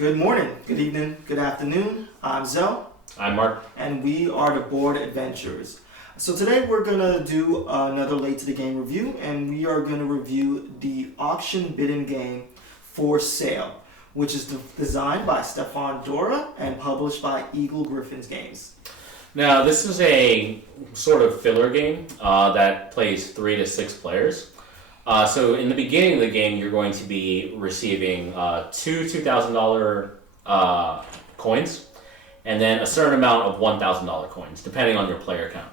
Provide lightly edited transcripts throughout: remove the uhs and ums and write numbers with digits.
Good morning, good evening, good afternoon. I'm Zell, I'm Mark. and we are the Board Adventurers. So today we're gonna do another late to the game review, and we are gonna review the auction bidding game For Sale, which is designed by Stefan Dora and published by Eagle Griffins Games. Now, this is a sort of filler game that plays 3 to 6 players. So in the beginning of the game, you're going to be receiving two $2,000 coins, and then a certain amount of $1,000 coins, depending on your player count.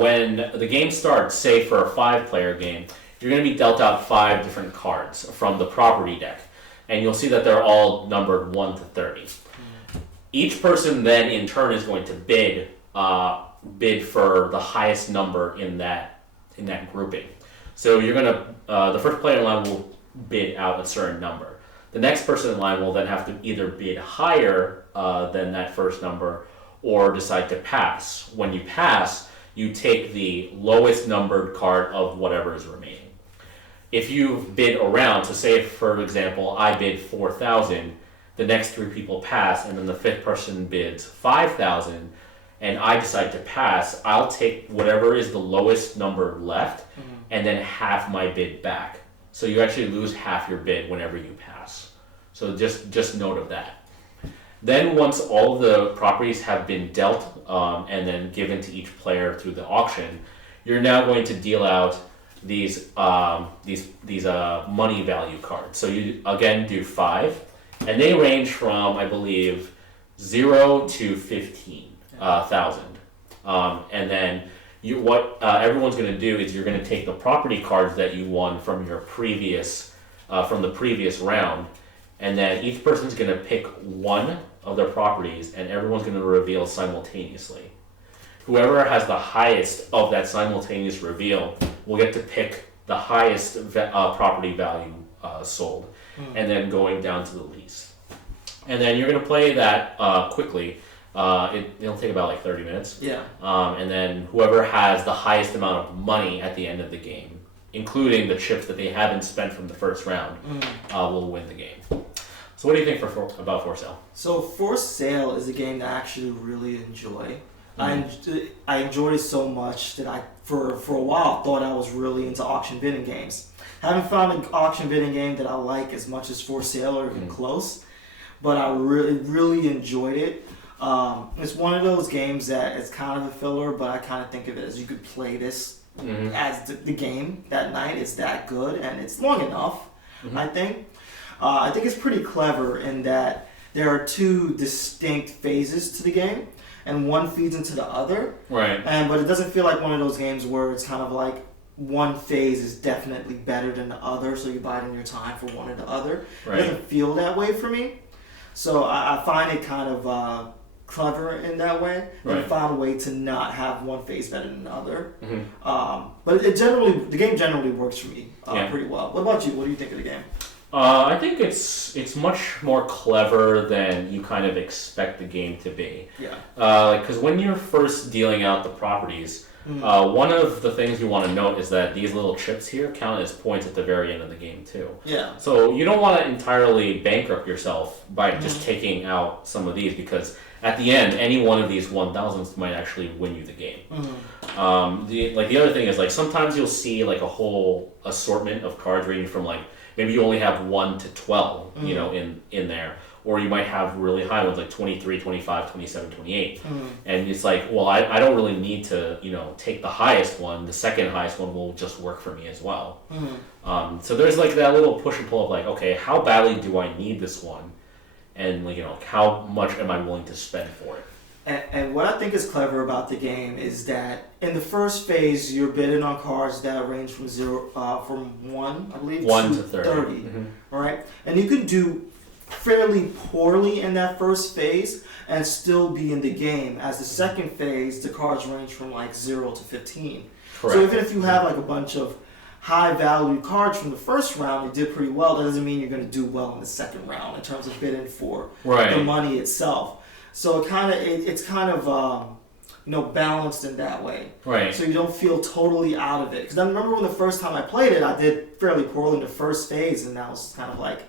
When the game starts, say for a 5-player game, you're going to be dealt out 5 different cards from the property deck, and you'll see that they're all numbered 1 to 30. Each person then, in turn, is going to bid for the highest number in that grouping. So you're gonna the first player in line will bid out a certain number. The next person in line will then have to either bid higher than that first number or decide to pass. When you pass, you take the lowest numbered card of whatever is remaining. If you bid around, so say for example I bid 4,000, the next 3 people pass, and then the 5th person bids 5,000, and I decide to pass, I'll take whatever is the lowest number left, and then half my bid back. So you actually lose half your bid whenever you pass. So just note of that. Then once all of the properties have been dealt and then given to each player through the auction, you're now going to deal out these money value cards. So you again do 5, and they range from, I believe, 0 to 15,000, and then what everyone's going to do is you're going to take the property cards that you won from your previous from the previous round, and then each person's going to pick one of their properties, and everyone's going to reveal simultaneously. Whoever has the highest of that simultaneous reveal will get to pick the highest property value sold, and then going down to the least. And then you're going to play that quickly. It'll take about like 30 minutes. Yeah. And then whoever has the highest amount of money at the end of the game, including the chips that they haven't spent from the first round, will win the game. So what do you think about For Sale? So For Sale is a game that I actually really enjoy. I enjoyed it so much that I, for a while, thought I was really into auction bidding games. Haven't found an auction bidding game that I like as much as For Sale or even close, but I really enjoyed it. It's one of those games that is kind of a filler, but I kind of think of it as you could play this as the game that night. It's that good, and it's long enough, I think. I think it's pretty clever in that there are 2 distinct phases to the game, and one feeds into the other. Right. But it doesn't feel like one of those games where it's kind of like one phase is definitely better than the other, so you bide in your time for one or the other. Right. It doesn't feel that way for me. So I find it kind of clever in that way. Right. And found a way to not have one phase better than the other. But the game generally works for me pretty well. What about you? What do you think of the game? I think it's much more clever than you kind of expect the game to be. Yeah. Because when you're first dealing out the properties, one of the things you want to note is that these little chips here count as points at the very end of the game too. Yeah. So you don't want to entirely bankrupt yourself by just taking out some of these, because at the end, any one of these 1,000s might actually win you the game. The other thing is, like, sometimes you'll see like a whole assortment of cards ranging from, like, maybe you only have 1 to 12, you know, in there. Or you might have really high ones like 23, 25, 27, 28. And it's like, well, I don't really need to, you know, take the highest one. The second highest one will just work for me as well. So there's like that little push and pull of like, okay, how badly do I need this one? And, like, you know, how much am I willing to spend for it? And what I think is clever about the game is that in the first phase, you're bidding on cards that range from 1, I believe, 1 to 30. All right? And you can do fairly poorly in that first phase and still be in the game. As the second phase, the cards range from like 0 to 15. Correct. So even if you have like a bunch of high value cards from the first round, you did pretty well. That doesn't mean you're going to do well in the second round in terms of bidding for the money itself. So it's kind of balanced in that way. Right. So you don't feel totally out of it. Because I remember when the first time I played it, I did fairly poorly in the first phase, and I was kind of like,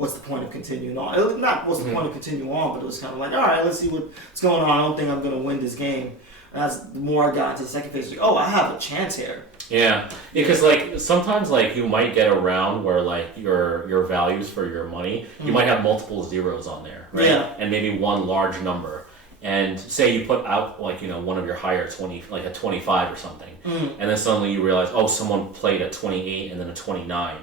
what's the point of continuing on? Not what's the point of continuing on, but it was kind of like, all right, let's see what's going on. I don't think I'm going to win this game. And as the more I got into the second phase, like, oh, I have a chance here. Yeah, because like sometimes like you might get around where like your values for your money, you might have multiple zeros on there, right? Yeah. And maybe one large number. And say you put out like one of your higher 20, like a 25 or something, and then suddenly you realize, oh, someone played a 28 and then a 29.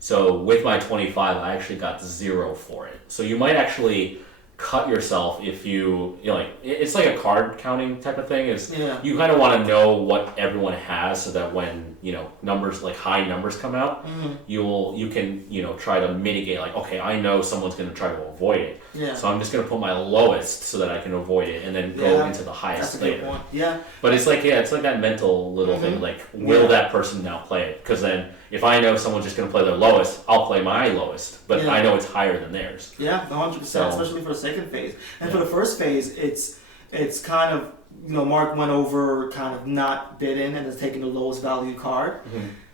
So with my 25, I actually got 0 for it. So you might actually cut yourself if you know, like it's like a card counting type of thing. Is you kind of want to know what everyone has so that when numbers like high numbers come out, you can try to mitigate, like, okay, I know someone's going to try to avoid it, so I'm just going to put my lowest so that I can avoid it and then go into the highest That's a later. good point. Yeah, but it's like that mental little thing, like, will that person now play it? Because then if I know someone's just going to play their lowest, I'll play my lowest, but I know it's higher than theirs. Yeah, 100%, especially for the second phase. And for the first phase, it's kind of, Mark went over kind of not bidding and just taking the lowest value card.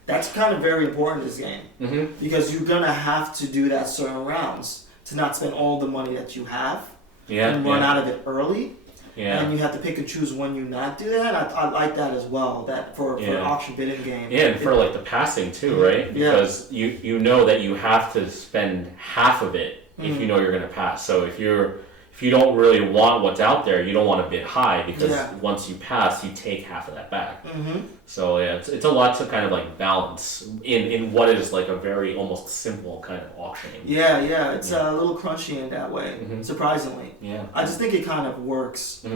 That's kind of very important in this game, because you're going to have to do that certain rounds to not spend all the money that you have and run out of it early. Yeah. And you have to pick and choose when you not do that. I like that as well. That for an auction bidding game. Yeah, and for like the passing too, right? Because you know that you have to spend half of it if you know you're going to pass. So if you don't really want what's out there, you don't want to bid high, because once you pass, you take half of that back. So yeah, it's a lot to kind of like balance in what is like a very almost simple kind of auctioning. Yeah, it's a little crunchy in that way, surprisingly. Yeah, I just think it kind of works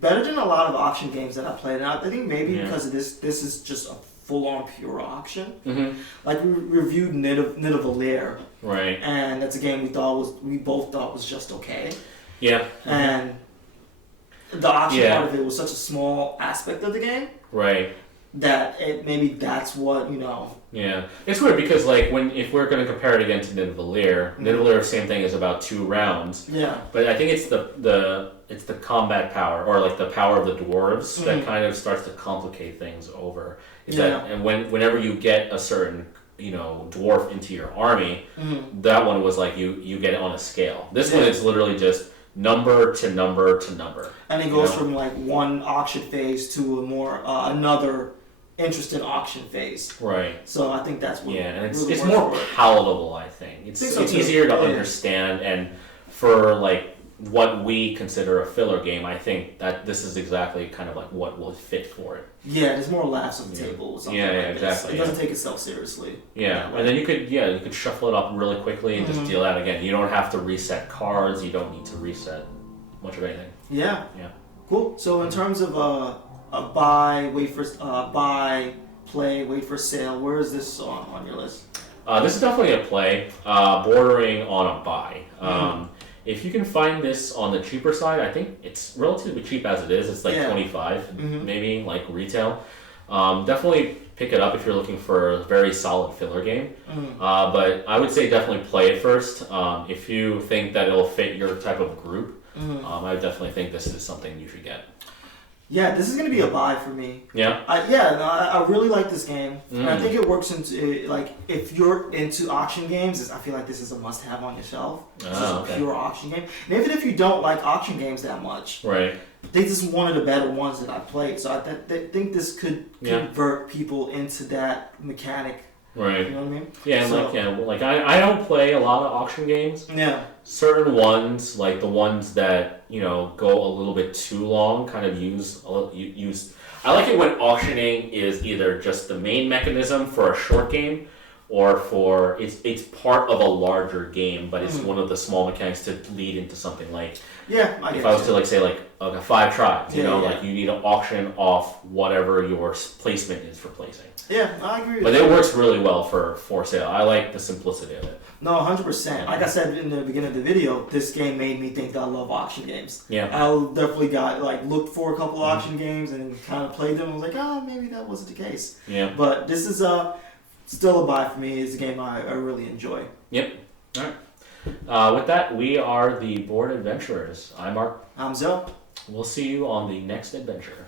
better than a lot of auction games that I played. And I think maybe because of this is just a full-on pure auction. Like we reviewed Nidavellir, right? And that's a game we both thought was just okay. Yeah. And the auction part of it was such a small aspect of the game, right? That maybe that's what Yeah, it's weird because like if we're going to compare it again to Nidavellir, same thing, is about 2 rounds. Yeah. But I think it's the combat power, or like the power of the dwarves, that kind of starts to complicate things over. And whenever you get a certain dwarf into your army, that one was like you get it on a scale. This one is literally just number to number to number. And it goes from like one auction phase to a more another interesting auction phase. Right. So I think that's what. Yeah, and it's more palatable. I think it's easier to understand, and for like what we consider a filler game, I think that this is exactly kind of like what will fit for it. Yeah, there's more laughs on the table or something exactly. It doesn't take itself seriously. Yeah, and then you could shuffle it up really quickly and just deal out again. You don't have to reset cards. You don't need to reset much of anything. Yeah. Yeah. Cool. So in terms of buy, play, wait for sale, where is this on your list? This is definitely a play, bordering on a buy. If you can find this on the cheaper side, I think it's relatively cheap as it is. It's like $25, maybe, like retail. Definitely pick it up if you're looking for a very solid filler game. But I would say definitely play it first. If you think that it'll fit your type of group, I definitely think this is something you should get. Yeah, this is going to be a buy for me. Yeah? I really like this game. And I think it works into, like, if you're into auction games, I feel like this is a must-have on your shelf. This is a pure auction game. And even if you don't like auction games that much, right? This is one of the better ones that I played. So I think this could convert people into that mechanic. Right. You know what I mean? Yeah, and I don't play a lot of auction games. Yeah. Certain ones, like the ones that, go a little bit too long, kind of use. I like it when auctioning is either just the main mechanism for a short game, or for it's part of a larger game, but it's one of the small mechanics to lead into something like. Yeah, if I was to say 5 tribes, you need to auction off whatever your placement is for placing. Yeah, I agree. But it works really well for sale. I like the simplicity of it. No, 100%. Like I said in the beginning of the video, this game made me think that I love auction games. Yeah. I definitely looked for a couple auction games and kind of played them. I was like, maybe that wasn't the case. Yeah. But this is still a buy for me. It's a game I really enjoy. Yep. All right. With that, we are the Board Adventurers. I'm Mark. I'm Zoe. We'll see you on the next adventure.